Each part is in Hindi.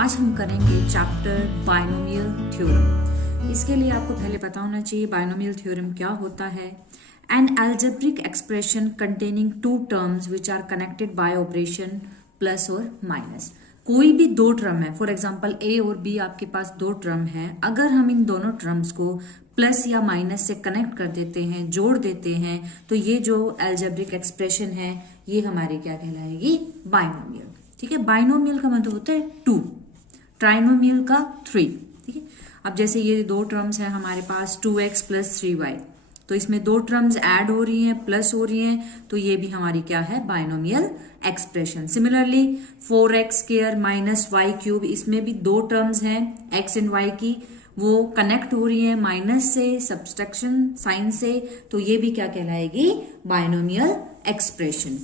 आज हम करेंगे चैप्टर बाइनोमियल थ्योरम। इसके लिए आपको पहले पता होना चाहिए बाइनोमियल थ्योरम क्या होता है। An algebraic expression containing two terms which are connected by operation plus और माइनस। कोई भी दो टर्म है, फॉर एग्जाम्पल ए और बी आपके पास दो टर्म है, अगर हम इन दोनों टर्म्स को प्लस या माइनस से कनेक्ट कर देते हैं, जोड़ देते हैं, तो ये जो एल्जेब्रिक एक्सप्रेशन है ये हमारी क्या कहलाएगी, बाइनोमियल। ठीक है, बाइनोमियल का मतलब होता है टू, ट्राइनोमियल का थ्री। ठीक है, अब जैसे ये दो टर्म्स है हमारे पास 2x प्लस 3y, तो इसमें दो टर्म्स ऐड हो रही हैं, प्लस हो रही हैं, तो ये भी हमारी क्या है, binomial expression. Similarly 4x square minus y cube, इसमें भी दो टर्म्स हैं x एंड y की, वो कनेक्ट हो रही है माइनस से, सब्सट्रैक्शन साइन से, तो ये भी क्या कहलाएगी, बाइनोमियल एक्सप्रेशन।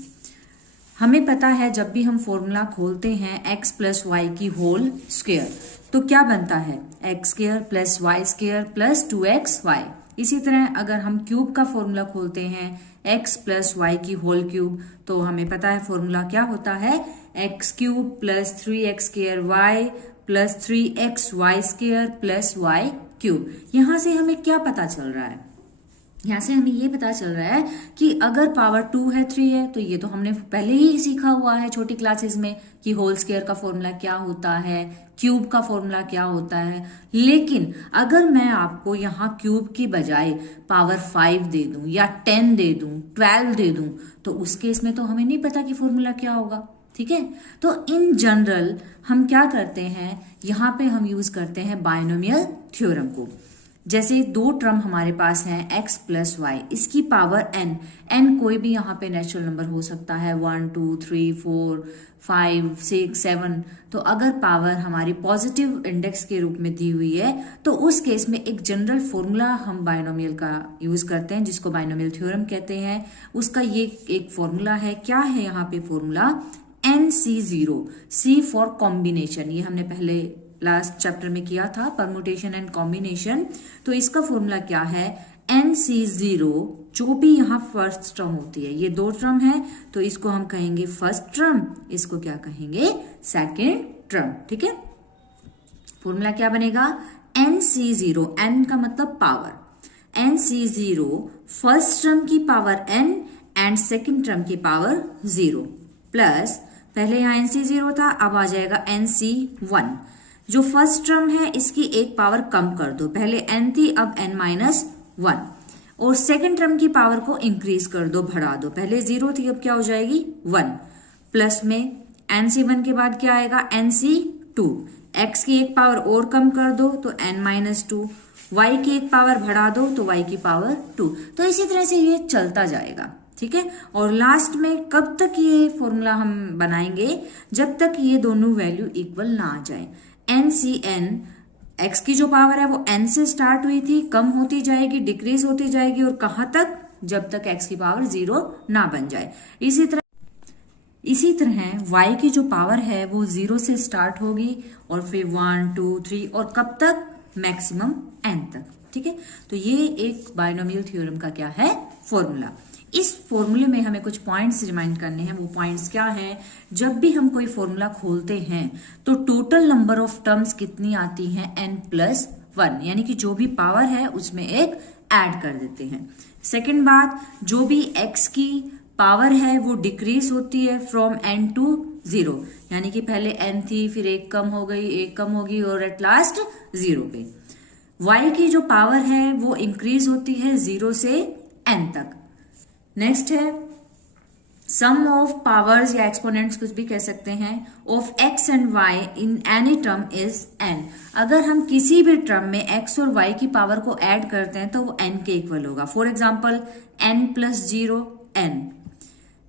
हमें पता है जब भी हम फॉर्मूला खोलते हैं x प्लस वाई की होल स्क्वायर, तो क्या बनता है, x square plus y square plus 2xy। इसी तरह अगर हम क्यूब का फॉर्मूला खोलते हैं x प्लस वाई की होल क्यूब, तो हमें पता है फॉर्मूला क्या होता है, x cube plus 3x square y plus 3xy square plus y cube. यहां से हमें क्या पता चल रहा है, यहाँ से हमें ये पता चल रहा है कि अगर पावर 2 है 3 है, तो ये तो हमने पहले ही सीखा हुआ है छोटी क्लासेस में कि होल स्क्वायर का फॉर्मूला क्या होता है, क्यूब का फॉर्मूला क्या होता है। लेकिन अगर मैं आपको यहाँ क्यूब की बजाय पावर 5 दे दूं या 10 दे दूं, 12 दे दूं, तो उस केस में तो हमें नहीं पता कि फॉर्मूला क्या होगा। ठीक है, तो इन जनरल हम क्या करते हैं, यहाँ पे हम यूज करते हैं बाइनोमियल थ्योरम को। जैसे दो टर्म हमारे पास हैं x प्लस वाई, इसकी पावर n कोई भी यहाँ पे नेचुरल नंबर हो सकता है, 1 2 3 4 5 6 7। तो अगर पावर हमारी पॉजिटिव इंडेक्स के रूप में दी हुई है, तो उस केस में एक जनरल फॉर्मूला हम बाइनोमियल का यूज करते हैं जिसको बाइनोमियल थ्योरम कहते हैं। उसका ये एक फॉर्मूला है, क्या है यहाँ पे formula, NC0, C for combination. ये हमने पहले लास्ट चैप्टर में किया था, परमुटेशन एंड कॉम्बिनेशन। तो इसका फॉर्मूला क्या है, NC0, जो भी यहाँ फर्स्ट टर्म होती है, ये दो टर्म है तो इसको हम कहेंगे फर्स्ट टर्म, इसको क्या कहेंगे, सेकेंड टर्म। ठीक है, फॉर्मूला क्या बनेगा, NC0, n का मतलब पावर, NC0 फर्स्ट टर्म की power n and second term की पावर 0 प्लस, पहले यहाँ NC0 था, अब आ जाएगा NC1। जो फर्स्ट टर्म है इसकी एक पावर कम कर दो, पहले n थी अब n-1, और सेकंड टर्म की पावर को इंक्रीज कर दो, बढ़ा दो, पहले 0 थी अब क्या हो जाएगी 1, प्लस में NC1 के बाद क्या आएगा, NC2, x की एक पावर और कम कर दो तो n-2, y की एक पावर बढ़ा दो तो y की पावर 2। तो इसी तरह से ये चलता जाएगा। ठीक है, और लास्ट में कब तक ये फॉर्मूला हम बनाएंगे, जब तक ये दोनों वैल्यू इक्वल ना आ जाए। NCn, x की जो पावर है वो n से स्टार्ट हुई थी, कम होती जाएगी, डिक्रीज होती जाएगी, और कहां तक, जब तक x की पावर 0 ना बन जाए। इसी तरह y की जो पावर है वो 0 से स्टार्ट होगी और फिर 1 2 3 और कब तक, मैक्सिमम n तक। ठीक है, तो ये एक बाइनोमियल थ्योरम का क्या है, फॉर्मूला। इस फॉर्मूले में हमें कुछ पॉइंट्स रिमाइंड करने हैं। वो पॉइंट्स क्या हैं, जब भी हम कोई फॉर्मूला खोलते हैं तो टोटल नंबर ऑफ टर्म्स कितनी आती हैं, n+1, यानी कि जो भी पावर है उसमें एक ऐड कर देते हैं। सेकंड बात, जो भी x की पावर है वो डिक्रीज होती है फ्रॉम n to 0, यानी कि पहले n थी, फिर एक कम हो गई, एक कम होगी और एट लास्ट 0 पे। y की जो पावर है वो इंक्रीज होती है 0 से n तक। नेक्स्ट है सम ऑफ पावर्स या एक्सपोनेंट्स, कुछ भी कह सकते हैं, of x and y in any term is n। अगर हम किसी भी टर्म में x और y की पावर को ऐड करते हैं तो वो n के इक्वल होगा। फॉर एग्जाम्पल n+0 n,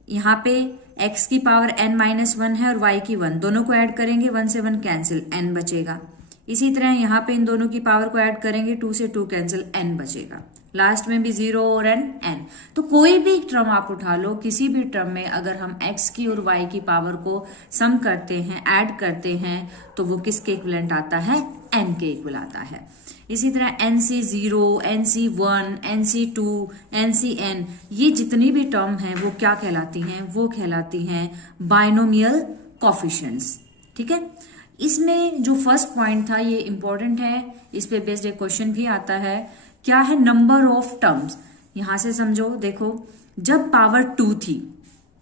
यहाँ पे x की पावर n-1 है और y की 1, दोनों को ऐड करेंगे, 1 से 1 कैंसिल, n बचेगा। इसी तरह यहाँ पे इन दोनों की पावर को ऐड करेंगे, 2 से 2 कैंसिल, n बचेगा। लास्ट में भी 0 और n। तो कोई भी टर्म आप उठा लो, किसी भी टर्म में अगर हम x की और y की पावर को सम करते हैं, ऐड करते हैं, तो वो किसके इक्विवेलेंट आता है, n के इक्वल आता है। इसी तरह NC0, NC1, NC2, NCn, ये जितनी भी टर्म हैं वो क्या कहलाती हैं, वो कहलाती हैं बाइनोमियल कोफिशिएंट्स। ठीक है, इसमें जो फर्स्ट पॉइंट था ये इंपॉर्टेंट है, इस पे बेस्ड एक क्वेश्चन भी आता है, क्या है नंबर ऑफ टर्म्स। यहां से समझो, देखो जब पावर 2 थी,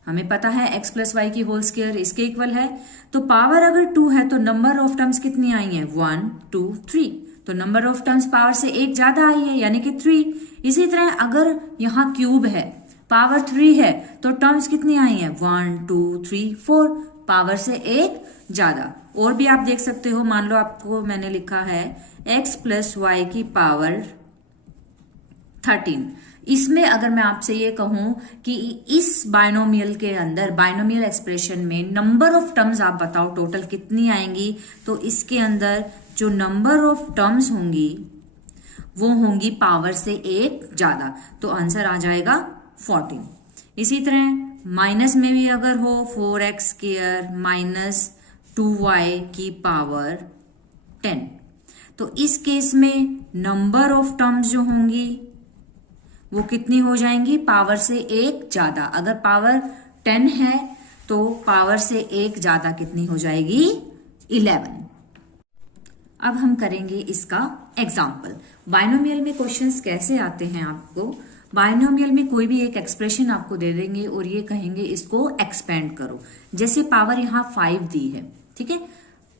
हमें पता है x प्लस वाई की होल स्क्वायर इसके इक्वल है, तो पावर अगर 2 है तो नंबर ऑफ टर्म्स कितनी आई है 1 2 3, तो नंबर ऑफ टर्म्स पावर से एक ज्यादा आई है यानी कि 3। इसी तरह अगर यहाँ क्यूब है, पावर 3 है, तो टर्म्स कितनी आई है 1 2 3 4, पावर से एक ज्यादा। और भी आप देख सकते हो, मान लो आपको मैंने लिखा है x प्लस वाई की पावर 13, इसमें अगर मैं आपसे ये कहूं कि इस बाइनोमियल के अंदर, बाइनोमियल एक्सप्रेशन में नंबर ऑफ टर्म्स आप बताओ टोटल कितनी आएंगी, तो इसके अंदर जो नंबर ऑफ टर्म्स होंगी वो होंगी पावर से एक ज्यादा, तो आंसर आ जाएगा 14। इसी तरह माइनस में भी अगर हो 4x स्क्वायर माइनस 2y की पावर 10, तो इस केस में नंबर ऑफ टर्म्स जो होंगी वो कितनी हो जाएंगी, पावर से एक ज्यादा। अगर पावर 10 है तो पावर से एक ज्यादा कितनी हो जाएगी 11। अब हम करेंगे इसका एग्जाम्पल। बाइनोमियल में क्वेश्चंस कैसे आते हैं आपको, बाइनोमियल में कोई भी एक एक्सप्रेशन आपको दे देंगे और ये कहेंगे इसको एक्सपेंड करो। जैसे पावर यहाँ 5 दी है, ठीक है,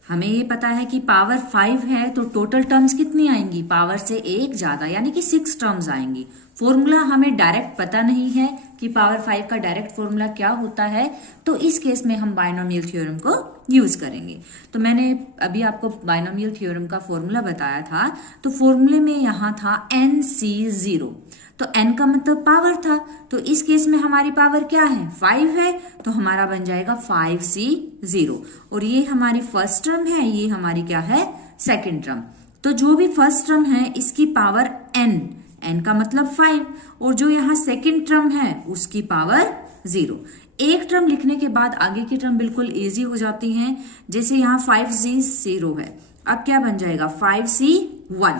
हमें ये पता है कि पावर 5 है तो टोटल टर्म्स कितनी आएंगी, पावर से एक ज्यादा यानी कि 6 टर्म्स आएंगी। फॉर्मूला हमें डायरेक्ट पता नहीं है कि पावर 5 का डायरेक्ट फॉर्मूला क्या होता है, तो इस केस में हम बाइनोमियल थ्योरम को यूज करेंगे। तो मैंने अभी आपको बाइनोमियल थ्योरम का फॉर्मूला बताया था, तो फॉर्मूले में यहाँ था NC0, तो n का मतलब पावर था, तो इस केस में हमारी पावर क्या है 5 है, तो हमारा बन जाएगा 5C0, और ये हमारी फर्स्ट टर्म है, ये हमारी क्या है सेकंड टर्म। तो जो भी फर्स्ट टर्म है इसकी पावर n का मतलब 5, और जो यहाँ सेकंड टर्म है उसकी पावर 0। एक टर्म लिखने के बाद आगे की टर्म बिल्कुल इजी हो जाती हैं। जैसे यहाँ 5C0 है, अब क्या बन जाएगा 5C1,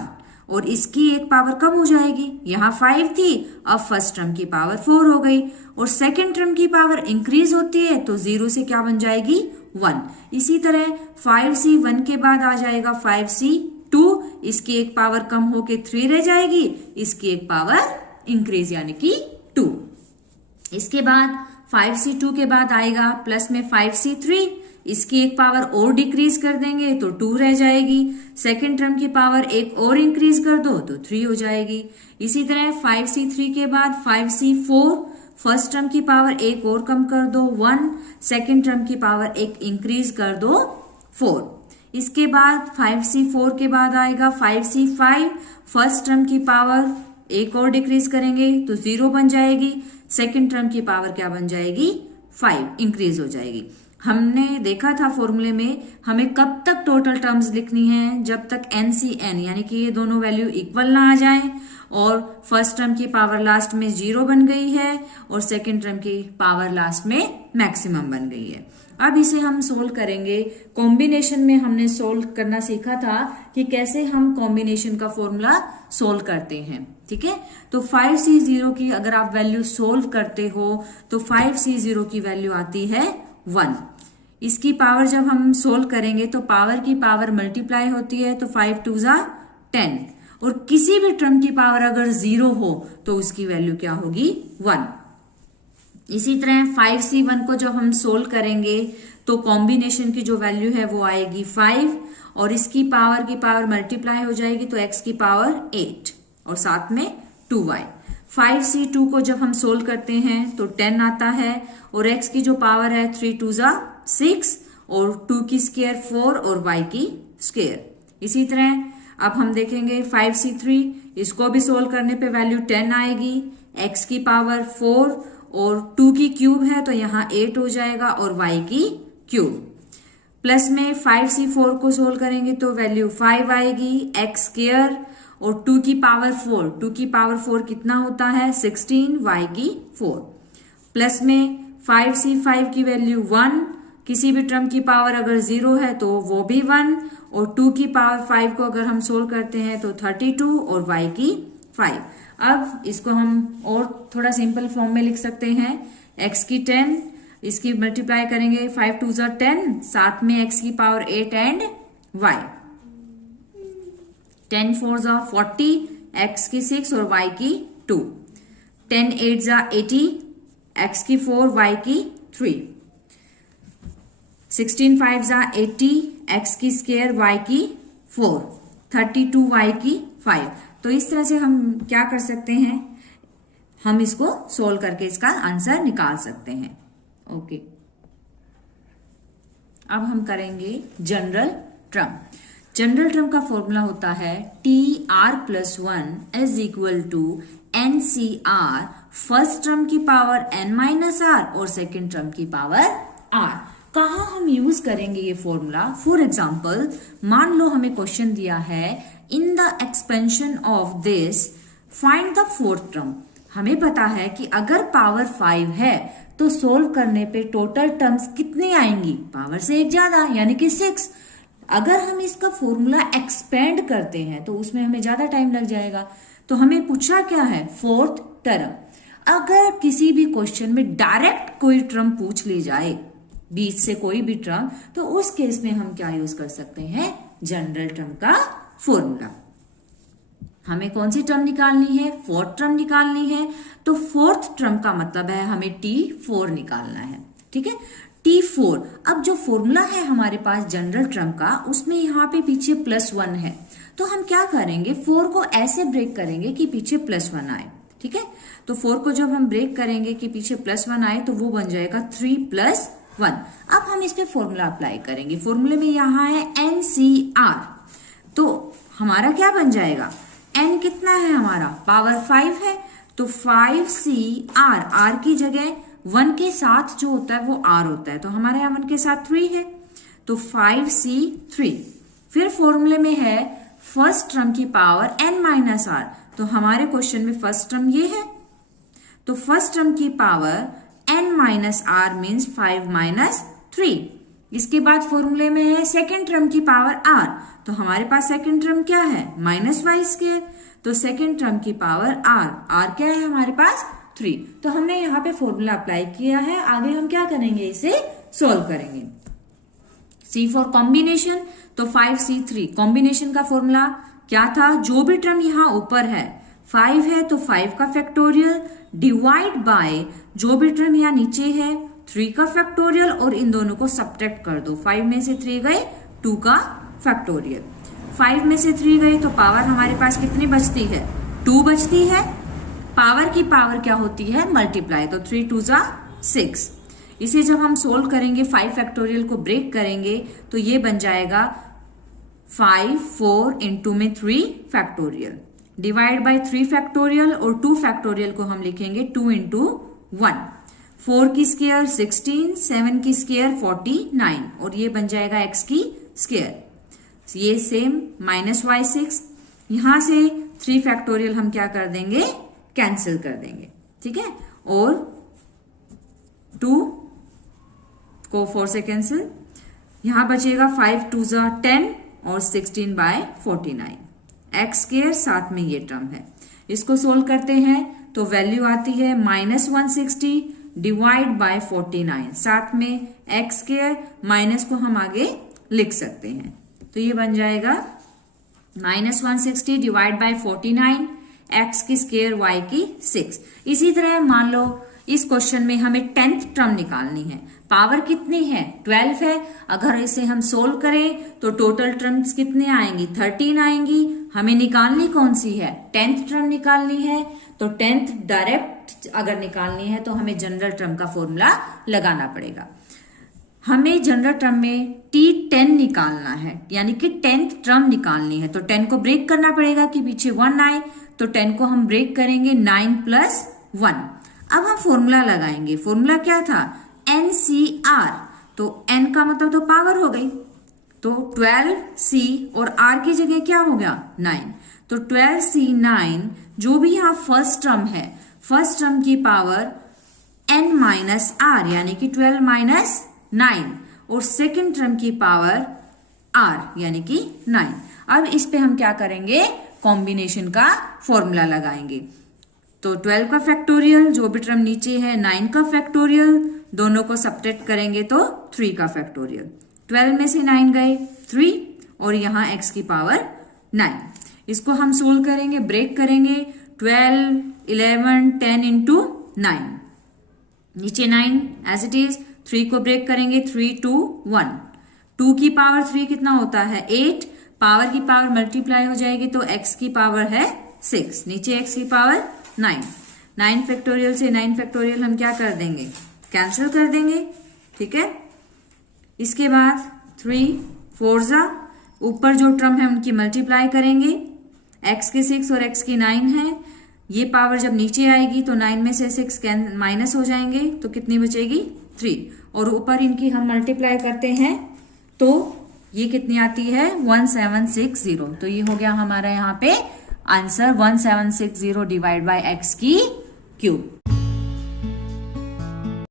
और इसकी एक पावर कम हो जाएगी, यहाँ 5 थी, अब फर्स्ट टर्म की पावर 4 हो गई, और सेकंड टर्म की पावर इंक्रीज होती है तो 0 से क्या बन जाएगी 1। इसी तरह 5C1 के बाद आ जाएगा 5C2, इसकी एक पावर कम होके 3 रह जाएगी, इसकी एक पावर इंक्रीज यानी कि 2। इसके बाद 5C2 के बाद आएगा प्लस में 5C3, इसकी एक पावर और डिक्रीज कर देंगे तो 2 रह जाएगी, सेकंड टर्म की पावर एक और इंक्रीज कर दो तो 3 हो जाएगी। इसी तरह 5C3 के बाद 5C4, फर्स्ट टर्म की पावर एक और कम कर दो 1, सेकंड टर्म की पावर एक इंक्रीज कर दो 4। इसके बाद 5C4 के बाद आएगा 5C5, फर्स्ट टर्म की पावर एक और डिक्रीज करेंगे तो 0 बन जाएगी, सेकंड टर्म की पावर क्या बन जाएगी 5 इंक्रीज हो जाएगी। हमने देखा था फॉर्मूले में हमें कब तक टोटल टर्म्स लिखनी है, जब तक NCN यानी कि ये दोनों वैल्यू इक्वल ना आ जाए, और फर्स्ट टर्म की पावर लास्ट में 0 बन गई है और सेकंड टर्म की पावर लास्ट में मैक्सिमम बन गई है। अब इसे हम सोल्व करेंगे। कॉम्बिनेशन में हमने सोल्व करना सीखा था कि कैसे हम कॉम्बिनेशन का फॉर्मूला सोल्व करते हैं, ठीक है। तो 5C0 की अगर आप वैल्यू सोल्व करते हो तो 5C0 की वैल्यू आती है 1। इसकी पावर जब हम सोल्व करेंगे तो पावर की पावर मल्टीप्लाई होती है, तो 5 2 जा 10, और किसी भी टर्म की पावर अगर 0 हो तो उसकी वैल्यू क्या होगी 1। इसी तरह 5C1 को जब हम सोल्व करेंगे तो कॉम्बिनेशन की जो वैल्यू है वो आएगी 5, और इसकी पावर मल्टीप्लाई हो जाएगी तो x की पावर 8 और साथ में 2y। 5C2 को जब हम सोल्व करते हैं तो 10 आता है, और x की जो पावर है 3 2 जा 6, और 2 की स्क्वायर 4 और y की स्क्वायर। इसी तरह अब हम देखेंगे 5C3, इसको भी सोल्व करने पे वैल्यू 10 आएगी, x की पावर 4 और 2 की क्यूब है तो यहाँ 8 हो जाएगा, और y की क्यूब। प्लस में 5C4 को सोल्व करेंगे तो वैल्यू 5 आएगी, x स्क्वायर और 2 की पावर 4, 2 की पावर 4 कितना होता है 16, y की 4। प्लस में 5C5 की वैल्यू 1, किसी भी टर्म की पावर अगर 0 है तो वो भी 1, और 2 की पावर 5 को अगर हम सोल्व करते हैं तो 32 और y की 5। अब इसको हम और थोड़ा सिंपल फॉर्म में लिख सकते हैं, x की 10, इसकी मल्टीप्लाई करेंगे 5 2 ज़ा 10, साथ में x की पावर 8 एंड y, 10 4 ज़ा 40, x की 6 और y की 2, 10 8 ज़ा 80, x की 4 y की 3, 16 5 ज़ा 80, x की स्क्वायर y की 4, 32 y की 5। तो इस तरह से हम क्या कर सकते हैं, हम इसको सोल्व करके इसका आंसर निकाल सकते हैं। ओके, अब हम करेंगे जनरल टर्म। जनरल टर्म का फॉर्मूला होता है TR+1 is equal to NCR, first term की पावर n-r और सेकेंड टर्म की पावर r। कहाँ हम यूज करेंगे ये फॉर्मूला? फॉर एग्जाम्पल, मान लो हमें क्वेश्चन दिया है in the expansion of this find the fourth term. हमें पता है कि अगर पावर 5 है तो सोल्व करने पे टोटल टर्म्स कितनी आएंगी? पावर से एक ज्यादा, यानी कि 6। अगर हम इसका फॉर्मूला एक्सपेंड करते हैं तो उसमें हमें ज्यादा टाइम लग जाएगा। तो हमें पूछा क्या है? Fourth term. अगर किसी भी क्वेश्चन में डायरेक्ट कोई टर्म पूछ ली जाए, बीच से कोई भी टर्म, तो उस केस में हम क्या यूज कर सकते हैं? जनरल टर्म का फॉर्मूला। हमें कौन सी टर्म निकालनी है? फोर्थ टर्म निकालनी है। तो फोर्थ टर्म का मतलब है हमें T4 निकालना है। ठीक है, T4। अब जो फॉर्मूला है हमारे पास जनरल टर्म का, उसमें यहाँ पे पीछे +1 है, तो हम क्या करेंगे? 4 को ऐसे ब्रेक करेंगे कि पीछे +1 आए। ठीक है, तो 4 को जब हम ब्रेक करेंगे कि पीछे +1 आए तो वो बन जाएगा 3 + 1। अब हम इस पे फॉर्मूला अप्लाई करेंगे। फॉर्मूले में यहाँ है NCR, तो हमारा क्या बन जाएगा? n कितना है हमारा? पावर 5 है, तो 5CR, r की जगह 1 के साथ जो होता है वो r होता है, तो हमारे यहाँ 1 के साथ 3 है, तो 5C3। फिर फॉर्मूले में है फर्स्ट टर्म की पावर n-r, तो हमारे क्वेश्चन में फर्स्ट टर्म ये है, तो फर्स्ट टर्म की पावर n-r मीन्स 5 - 3। इसके बाद फॉर्मूले में है सेकेंड टर्म की पावर r, तो हमारे पास सेकेंड टर्म क्या है? -y², तो सेकेंड टर्म की पावर r क्या है हमारे पास? 3। तो हमने यहाँ पे फॉर्मूला अप्लाई किया है। आगे हम क्या करेंगे? इसे सोल्व करेंगे। C फॉर कॉम्बिनेशन, तो 5C3 कॉम्बिनेशन का फॉर्मूला क्या था? जो भी टर्म यहाँ ऊपर है 5 है तो 5 का फैक्टोरियल डिवाइड बाय जो भी टर्म यहाँ नीचे है 3 का फैक्टोरियल, और इन दोनों को सब्ट्रैक्ट कर दो। 5 में से 3 गए, 2 का फैक्टोरियल। 5 में से 3 गए तो पावर हमारे पास कितनी बचती है? 2 बचती है। पावर की पावर क्या होती है? मल्टीप्लाई, तो 3 2 ज़ा 6। इसे जब हम सोल्व करेंगे, 5 फैक्टोरियल को ब्रेक करेंगे तो ये बन जाएगा 5 4 इंटू में 3 फैक्टोरियल डिवाइड बाय 3 फैक्टोरियल, और 2 फैक्टोरियल को हम लिखेंगे 2 इंटू 1। 4 की स्क्वायर 16, 7 की स्क्वायर 49, और ये बन जाएगा x की स्क्वायर। ये सेम -y6। यहां से 3 फैक्टोरियल हम क्या कर देंगे? कैंसिल कर देंगे। ठीक है, और 2 को 4 से कैंसिल, यहां बचेगा 5 2 ज़ा 10 और 16/49, x², साथ में ये टर्म है। इसको सोल्व करते हैं तो वैल्यू आती है -160 डिवाइड बाय 49, साथ में x², माइनस को हम आगे लिख सकते हैं, तो ये बन जाएगा -160 डिवाइड बाय 49, x की स्क्वायर y की 6। इसी तरह मान लो इस क्वेश्चन में हमें 10th टर्म निकालनी है। पावर कितनी है? 12 है। अगर इसे हम सोल्व करें तो टोटल टर्म्स कितने आएंगी? 13 आएंगी। हमें निकालनी कौन सी है? 10th टर्म निकालनी है। तो 10th डायरेक्ट अगर निकालनी है तो हमें जनरल टर्म का फॉर्मूला लगाना पड़ेगा। हमें जनरल टर्म में T10 निकालना है, यानी कि 10th टर्म निकालनी है। तो 10 को ब्रेक करना पड़ेगा कि पीछे 1 आए, तो 10 को हम ब्रेक करेंगे 9 + 1। अब हम फॉर्मूला लगाएंगे। फॉर्मूला क्या था? NCR, तो N का मतलब तो पावर हो गई, तो 12C और R की जगह क्या हो गया? 9, तो 12C 9, जो भी यहाँ फर्स्ट टर्म है, फर्स्ट टर्म की पावर N-R यानी कि 12 - 9, और सेकेंड टर्म की पावर R यानी कि 9। अब इस पे हम क्या करेंगे? कॉम्बिनेशन का फॉर्मूला लगाएंगे। तो 12 का फैक्टोरियल, जो भी टर्म नीचे है 9 का फैक्टोरियल, दोनों को सब्ट्रैक्ट करेंगे तो 3 का फैक्टोरियल। 12 में से 9 गए 3 और यहाँ x की पावर 9। इसको हम सोल्व करेंगे, ब्रेक करेंगे। 12, 11, 10 इंटू 9, नीचे 9 एज इट इज। 3 को ब्रेक करेंगे, 3, 2, 1। 2 की पावर 3 कितना होता है 8, पावर की पावर मल्टीप्लाई हो जाएगी तो x की पावर है 6, नीचे x की पावर 9। 9 फैक्टोरियल से 9 फैक्टोरियल हम क्या कर देंगे, कैंसिल कर देंगे, ठीक है। इसके बाद 3 4 जा, ऊपर जो टर्म है उनकी मल्टीप्लाई करेंगे। x की 6 और x की 9 है, ये पावर जब नीचे आएगी तो 9 में से 6 माइनस हो जाएंगे तो कितनी बचेगी 3, और ऊपर इनकी हम मल्टीप्लाई करते हैं तो ये कितनी आती है 1760। तो ये हो गया हमारा यहाँ पे आंसर 1760 डिवाइड बाय x की क्यूब।